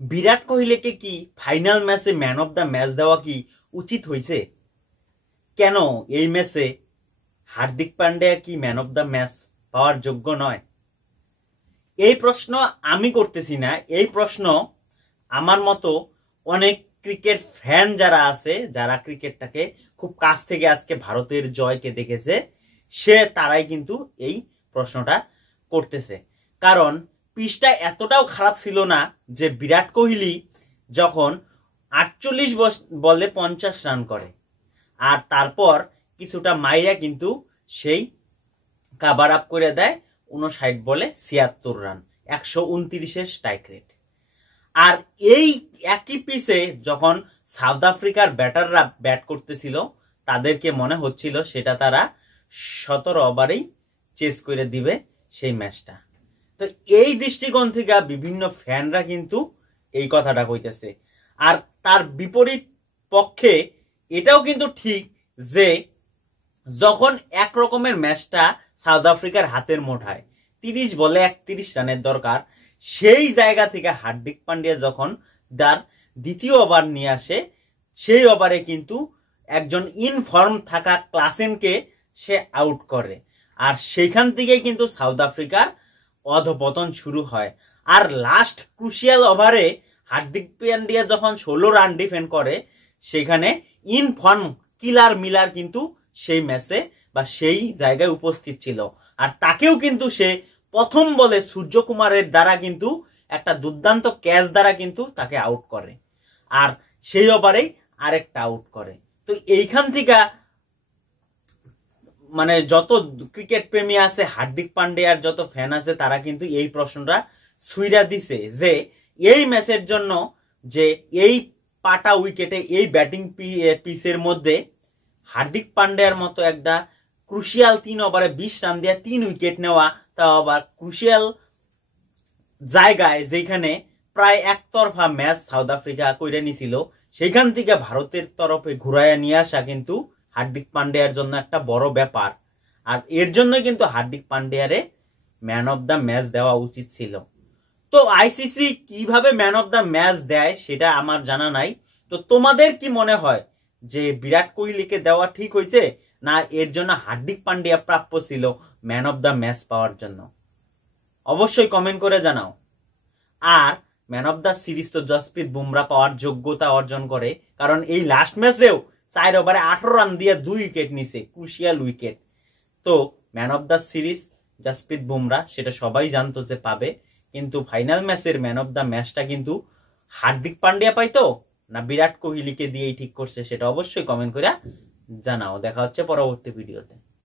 বিরাট কোহলিকে কি ফাইনাল ম্যাচে man of the match দেওয়া কি উচিত হয়েছে? কেন এই ম্যাচে হার্দিক পান্ডিয়া কি ম্যান অফ দ্য ম্যাচ পাওয়ার যোগ্য নয়? এই প্রশ্ন আমি করতেছি না, এই প্রশ্ন আমার মতো অনেক ক্রিকেট ফ্যান যারা আছে, যারা ক্রিকেটটাকে খুব কাছ থেকে আজকে ভারতের জয়কে দেখেছে, তারাই কিন্তু এই প্রশ্নটা করতেছে। কারণ পিচটা এতটাও খারাপ ছিল না যে বিরাট কোহলি যখন 48 বলে 50 রান করে, আর তারপর কিছুটা মাইরা কিন্তু সেই কাভার আপ করে দেয় 59 বলে 76 রান, 129 স্ট্রাইক রেট। আর এই একই পিচে যখন সাউথ আফ্রিকার ব্যাটাররা ব্যাট করতেছিল, তাদেরকে মনে হচ্ছিল সেটা তারা 17 ওভারেই চেস করে দিবে সেই ম্যাচটা। তো এই দৃষ্টিকোণ থেকে বিভিন্ন ফ্যানরা কিন্তু এই কথাটা কইতেছে। আর তার বিপরীত পক্ষে এটাও কিন্তু ঠিক যে যখন একরকমের ম্যাচটা সাউথ আফ্রিকার হাতের মুঠায় 30 বলে 31 রানের দরকার, সেই জায়গা থেকে হার্দিক পান্ডিয়া যখন তার দ্বিতীয় ওভার নিয়ে আসে, সেই ওভারে কিন্তু একজন ইনফর্ম থাকা ক্লাসেনকে সে আউট করে। আর সেইখান থেকেই কিন্তু সাউথ আফ্রিকার অধপতন শুরু হয়। আর লাস্ট ক্রুশিয়াল ওভারে হার্দিক পান্ডিয়া যখন 16 রান ডিফেন্ড করে, সেখানে ইনফর্ম কিলার মিলার কিন্তু সেই ম্যাচে বা সেই জায়গায় উপস্থিত ছিল। আর তাকেও কিন্তু সে প্রথম বলে সূর্যকুমারের দ্বারা কিন্তু একটা দুর্দান্ত ক্যাচ দ্বারা কিন্তু তাকে আউট করে, আর সেই ওভারেই আরেকটা আউট করে। তো এইখান থেকে মানে যত ক্রিকেট প্রেমী আছে, হার্দিক পান্ডিয়ার যত ফ্যান আছে, তারা কিন্তু এই প্রশ্নটা ছুঁইরা দিছে যে এই ম্যাচের জন্য যে এই পাটা উইকেটে এই ব্যাটিং পিচের মধ্যে হার্দিক পান্ডিয়ার মতো একটা ক্রুশিয়াল 3 ওভারে 20 রান দিয়ে 3 উইকেট নেওয়া, তাও আবার ক্রুশিয়াল জায়গায় যেখানে প্রায় একতরফা ম্যাচ সাউথ আফ্রিকা কইরা নিছিল, সেখান থেকে ভারতের তরফে ঘুরাইয়া নিয়ে আসা কিন্তু হার্দিক পান্ডিয়ার জন্য একটা বড় ব্যাপার। আর এর জন্যই কিন্তু হার্দিক পান্ডিয়ারে ম্যান অফ দ্য ম্যাচ দেওয়া উচিত ছিল। তো আইসিসি কিভাবে ম্যান অফ দ্য ম্যাচ দেয় সেটা আমার জানা নাই। তো তোমাদের কি মনে হয় যে বিরাট কোহলিকে দেওয়া ঠিক হয়েছে, না এর জন্য হার্দিক পান্ডিয়া প্রাপ্য ছিল ম্যান অফ দ্য ম্যাচ পাওয়ার জন্য? অবশ্যই কমেন্ট করে জানাও। আর ম্যান অফ দ্য সিরিজ তো জসপ্রীত বুমরা পাওয়ার যোগ্যতা অর্জন করে, কারণ এই লাস্ট ম্যাচেও 4 ওভারে 18 রান দিয়ে 2 উইকেট নিছে, ক্রুশিয়াল উইকেট। তো man of the series Jasprit Bumrah, সেটা সবাই জানতো যে পাবে, কিন্তু ফাইনাল ম্যাচের ম্যান অফ দ্য ম্যাচটা কিন্তু হার্দিক পান্ডিয়া পাইতো না বিরাট কোহলিকে দিয়েই ঠিক করছে, সেটা অবশ্যই কমেন্ট করে জানাও। দেখা হচ্ছে পরবর্তী ভিডিওতে।